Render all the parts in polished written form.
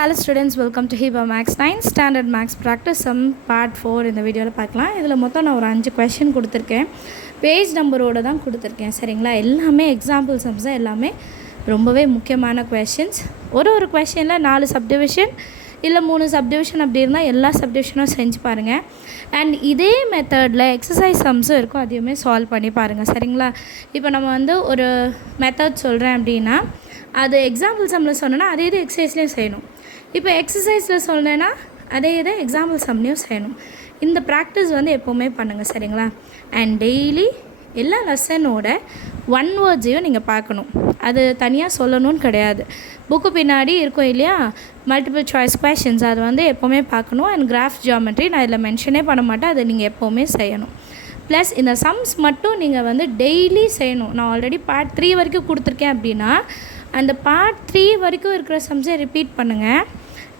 Hello students, welcome to Hiba Max 9 Standard Max Practice Sum Part 4 இந்த வீடியோவில் பார்க்கலாம். இதில் மொத்தம் நான் ஒரு 5 கொஷின் கொடுத்துருக்கேன். பேஜ் நம்பரோடு தான் கொடுத்துருக்கேன். சரிங்களா? எல்லாமே எக்ஸாம்பிள் சம்ஸ் தான், எல்லாமே ரொம்பவே முக்கியமான கொஷின்ஸ். ஒரு கொஷினில் 4 சப்டிவிஷன் இல்லை 3 சப்டிவிஷன் அப்படி இருந்தால் எல்லா சப்டிவிஷனும் செஞ்சு பாருங்கள். அண்ட் இதே மெத்தடில் எக்ஸசைஸ் சம்ஸும் இருக்கும், அதையுமே சால்வ் பண்ணி பாருங்கள். சரிங்களா? இப்போ நம்ம ஒரு மெத்தட் சொல்கிறேன் அப்படின்னா அது எக்ஸாம்பிள் சம்மில் சொன்னேன்னா அதே இது எக்ஸசைஸ்லேயும் செய்யணும். இப்போ எக்ஸசைஸில் சொன்னேன்னா அதே இதை எக்ஸாம்பிள் சம்லேயும் செய்யணும். இந்த ப்ராக்டிஸ் எப்போவுமே பண்ணுங்கள். சரிங்களா? அண்ட் டெய்லி எல்லா லெசனோட 1 வேர்ட்ஸையும் நீங்கள் பார்க்கணும். அது தனியாக சொல்லணும்னு கிடையாது. புக்கு பின்னாடி இருக்கும் இல்லையா, மல்டிபிள் சாய்ஸ் கொஷின்ஸ், அது எப்போவுமே பார்க்கணும். அண்ட் கிராஃப் ஜியாமெட்ரி நான் இதில் மென்ஷனே பண்ண மாட்டேன், அதை நீங்கள் எப்போவுமே செய்யணும். ப்ளஸ் இந்த சம்ஸ் மட்டும் நீங்கள் டெய்லி செய்யணும். நான் ஆல்ரெடி பார்ட் 3 வரைக்கும் கொடுத்துருக்கேன் அப்படின்னா அந்த பார்ட் 3 வரைக்கும் இருக்கிற சம்ஸை ரிப்பீட் பண்ணுங்கள்.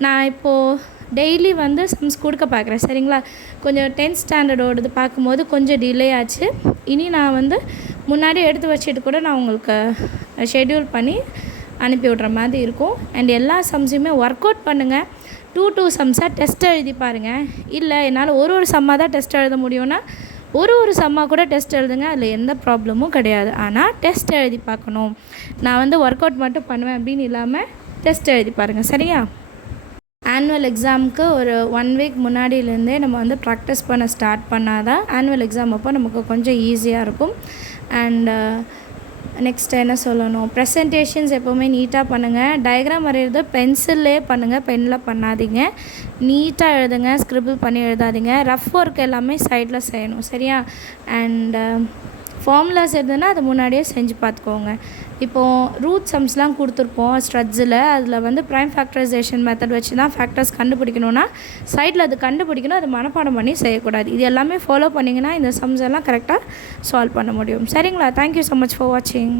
நான் இப்போது டெய்லி சம்ஸ் கொடுக்க பார்க்குறேன். சரிங்களா? கொஞ்சம் 10th ஸ்டாண்டர்டோடது பார்க்கும்போது கொஞ்சம் டிலே ஆச்சு. இனி நான் முன்னாடி எடுத்து வச்சுட்டு கூட நான் உங்களுக்கு ஷெட்யூல் பண்ணி அனுப்பி விட்ற மாதிரி இருக்கும். அண்ட் எல்லா சம்ஸையுமே ஒர்க் அவுட் பண்ணுங்கள். 2 சம்ஸாக டெஸ்ட் எழுதி பாருங்கள். இல்லை என்னால் ஒரு சம்மாக தான் டெஸ்ட் எழுத முடியும்னா ஒரு சம்மாக கூட டெஸ்ட் எழுதுங்க, அதில் எந்த ப்ராப்ளமும் கிடையாது. ஆனால் டெஸ்ட் எழுதி பார்க்கணும். நான் ஒர்க் அவுட் மட்டும் பண்ணுவேன் அப்படின்னு இல்லாமல் டெஸ்ட் எழுதி பாருங்கள். சரியா? ஆனுவல் எக்ஸாமுக்கு ஒரு 1 வீக் முன்னாடியிலேருந்தே நம்ம ப்ராக்டிஸ் பண்ண ஸ்டார்ட் பண்ணால் தான் ஆனுவல் எக்ஸாம் அப்போ நமக்கு கொஞ்சம் ஈஸியாக இருக்கும். அண்டு நெக்ஸ்ட் என்ன சொல்லணும், ப்ரெசன்டேஷன்ஸ் எப்போவுமே நீட்டாக பண்ணுங்கள். டயக்ராம் வரைகிறது பென்சில்லே பண்ணுங்கள், பெனில் பண்ணாதீங்க. நீட்டாக எழுதுங்க, ஸ்க்ரிபிள் பண்ணி எழுதாதீங்க. ரஃப் ஒர்க் எல்லாமே சைடில் செய்யணும். சரியா? அண்டு ஃபார்முலாஸ் எழுதுனா அதை முன்னாடியே செஞ்சு பார்த்துக்கோங்க. இப்போது ரூட் சம்ஸ்லாம் கொடுத்துருப்போம் ஸ்ட்ரட்ஸில், அதில் ப்ரைம் ஃபேக்டரைசேஷன் மெத்தட் வச்சு தான் ஃபேக்டர்ஸ் கண்டுபிடிக்கணும்னா சைடில் அது கண்டுபிடிக்கணும், அது மனப்பாடம் பண்ணி செய்யக்கூடாது. இது எல்லாமே ஃபாலோ பண்ணிங்கன்னா இந்த சம்ஸ் எல்லாம் கரெக்டாக சால்வ் பண்ண முடியும். சரிங்களா? தேங்க்யூ ஸோ மச் ஃபார் வாட்சிங்.